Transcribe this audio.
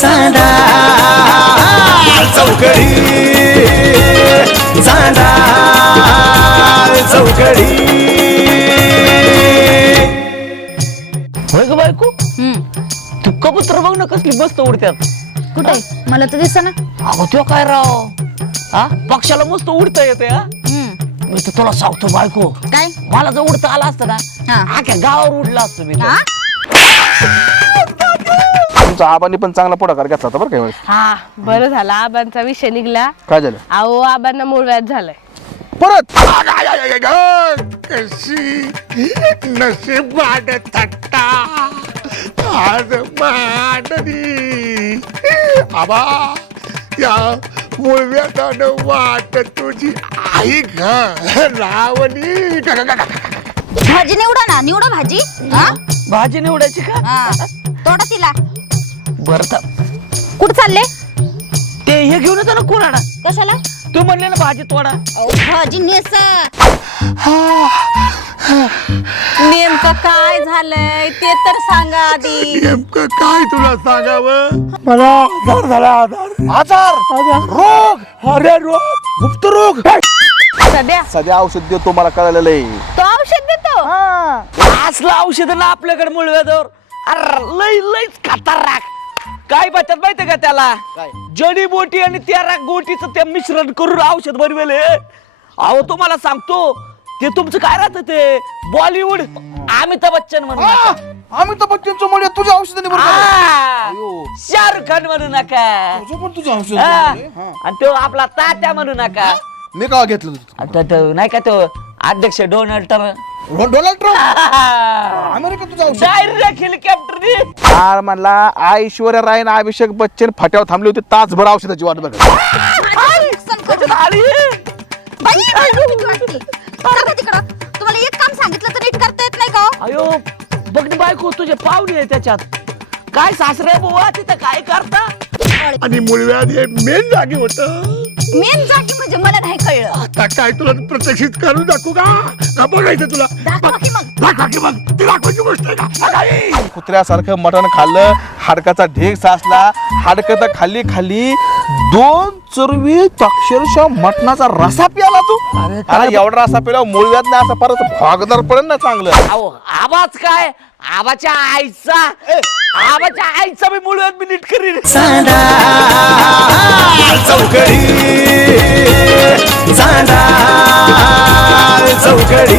चांदा चौकडी चांदा चौकडी. होय ग बायको, तू कबूतर बघ ना कसली मस्त उडत्यात. कुठे मला तर दिसत ना. अगं त्यो काय राव, हा पक्षाला मस्त उडता येते. हा मी तर तुला सांगतो बायको, काय मला जर उडता आला असतं ना, आख्या गावावर उडला असतो मी. तुमच्या आबांनी पण चांगला पुढाकार घेतला होता बरं काय. हा बरं झालं आबांचा विषय निघला. काय झालं अहो आबांना मूळ व्याध झालंय परत. कशी नशीब थट्टा आज मांडली आबा या मुळव्यानं वाट तुझी आई घरावली. भाजी निवडा ना, निवडा भाजी. भाजी निवडायची का? तोडा तिला. बरं कुठं चालले? ते हे घेऊन येतो ना कोणाला. कशाला? तू म्हणले ना भाजी तोडा. भाजी नेमकं काय झालंय ते तर सांगा आधी. नेमकं काय तुला सांगावं. मला आजार झाला. आजार रोग. अरे रोग गुप्त रोग. सध्या सध्या औषध देतो मला कळलेलं आहे. तो औषध देतो. असलं औषध ना आपल्याकडे मुळव्याधावर. अरे लय लयच खतरनाक. काय म्हणतात माहितीये का त्याला? जडीबोटी आणि त्या गोटीचं ते मिश्रण करून औषध बनवेल. अहो तुम्हाला सांगतो, ते तुमचं काय राहतं ते बॉलिवूड अमिताभ बच्चन म्हणून नका. अमिताभ बच्चनचं मुळे तुझ्या औषधाने शाहरुख खान म्हणू नका. तुझं औषध आणि तो आपला तात्या म्हणू नका. मी का घेतलं नाही का तो अध्यक्ष Donald Trump. Donald Trump America तुझं औषध. डायरेक्ट हेलिकॉप्टरनी. यार म्हणला ऐश्वर्या राय आणि अभिषेक बच्चन फाट्यावर थांबले होते तासभर औषधाची वाट बघत. तुम्हाला एक काम सांगितलं तर नीट करता येत नाही का? अयो बघ ना बायको, तुझे पाहुणे आहे त्याच्यात. काय सासरे बुवा तिथं काय करता? आणि मुळव्याध हे मेन जागी होत. मेन जागी म्हणजे मला नाही कळलं. आता काय तुला प्रत्यक्षित करून दाखवू का बघायचं तुला. दाखवा की मग. दाखवा की मग. ती दाखवायची गोष्ट आहे का. कुत्र्यासारखं मटण खाल्लं, हाडकाचा ढेग साचला, हाडकं तर खाली खाली 2 चरवी अक्षरशः मटणाचा रसा प्याला तू. अरे एवढा रसा प्याला मुळव्यात नाही असं परत भागदार पडेल ना चांगलं. अहो आवाज काय आबाच्या आईचा मी मुळव्याध मी नीट करीन. चांदा चौकडी चांदा चौकडी.